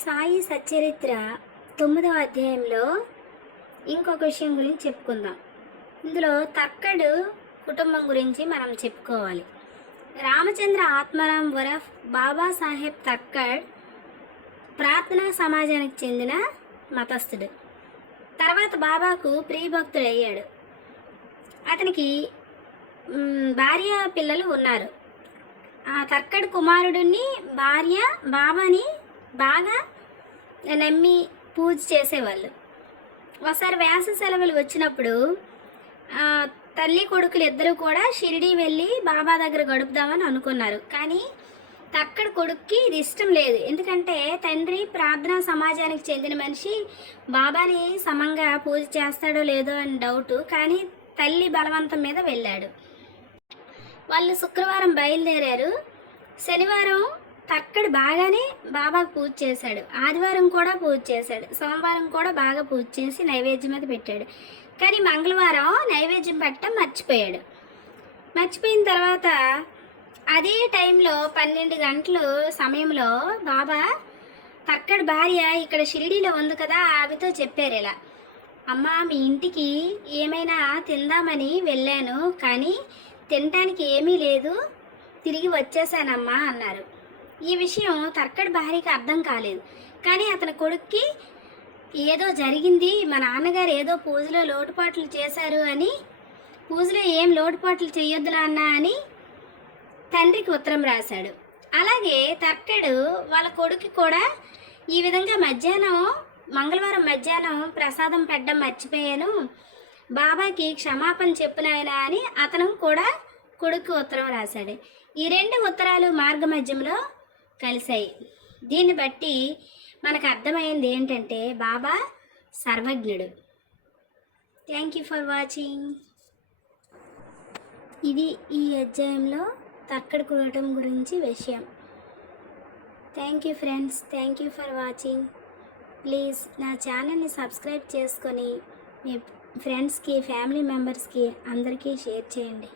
సాయి సచ్చరిత్ర తొమ్మిదవ అధ్యాయంలో ఇంకొక విషయం గురించి చెప్పుకుందాం. ఇందులో తక్కడు కుటుంబం గురించి మనం చెప్పుకోవాలి. రామచంద్ర ఆత్మరాం వరఫ్ బాబాసాహెబ్ తక్కడ్ ప్రార్థనా సమాజానికి చెందిన మతస్థుడు. తర్వాత బాబాకు ప్రియభక్తుడు అయ్యాడు అతనికి భార్య పిల్లలు ఉన్నారు. ఆ తర్కడ్ కుమారుడిని భార్య బాబాని బాగా నమ్మి పూజ చేసేవాళ్ళు. ఒకసారి వేస సెలవులు వచ్చినప్పుడు తల్లి కొడుకులు ఇద్దరు కూడా షిరిడి వెళ్ళి బాబా దగ్గర గడుపుదామని అనుకున్నారు. కానీ అక్కడ కొడుక్కి ఇది ఇష్టం లేదు. ఎందుకంటే తండ్రి ప్రార్థనా సమాజానికి చెందిన మనిషి బాబాని సమంగా పూజ చేస్తాడో లేదో అని డౌటు. కానీ తల్లి బలవంతం మీద వెళ్ళాడు. వాళ్ళు శుక్రవారం బయలుదేరారు. శనివారం తక్కడు బాగానే బాబాకు పూజ చేశాడు. ఆదివారం కూడా పూజ చేశాడు. సోమవారం కూడా బాగా పూజ చేసి నైవేద్యం మీద పెట్టాడు. కానీ మంగళవారం నైవేద్యం పెట్టడం మర్చిపోయాడు. మర్చిపోయిన తర్వాత అదే టైంలో పన్నెండు గంటలు సమయంలో బాబా తక్కడి భార్య ఇక్కడ షిరిడీలో ఉంది కదా ఆమెతో చెప్పారు ఇలా. అమ్మ మీ ఇంటికి ఏమైనా తిందామని వెళ్ళాను కానీ తినటానికి ఏమీ లేదు. తిరిగి వచ్చేసానమ్మా అన్నారు. ఈ విషయం తర్కడ్ భార్యకి అర్థం కాలేదు. కానీ అతని కొడుక్కి ఏదో జరిగింది. మా నాన్నగారు ఏదో పూజలో లోటుపాట్లు చేశారు అని పూజలో ఏం లోటుపాట్లు చేయొద్దులా అన్నా అని తండ్రికి ఉత్తరం రాశాడు. అలాగే తర్కడు వాళ్ళ కొడుకు కూడా ఈ విధంగా మధ్యాహ్నం మంగళవారం మధ్యాహ్నం ప్రసాదం పెట్టడం మర్చిపోయాను. బాబాకి క్షమాపణ చెప్పినాయనా అని అతను కూడా కొడుకు ఉత్తరం రాశాడు. ఈ రెండు ఉత్తరాలు మార్గ మధ్యంలో కలిశాయి. దీన్ని బట్టి మనకు అర్థమైంది ఏంటంటే బాబా సర్వజ్ఞుడు. థ్యాంక్ యూ ఫర్ వాచింగ్ ఇది ఈ అధ్యాయంలో తక్కడ కూడటం గురించి విషయం. Thank you friends thank you for watching please నా ఛానల్ని సబ్స్క్రైబ్ చేసుకొని మీ ఫ్రెండ్స్కి ఫ్యామిలీ మెంబర్స్కి అందరికీ షేర్ చేయండి.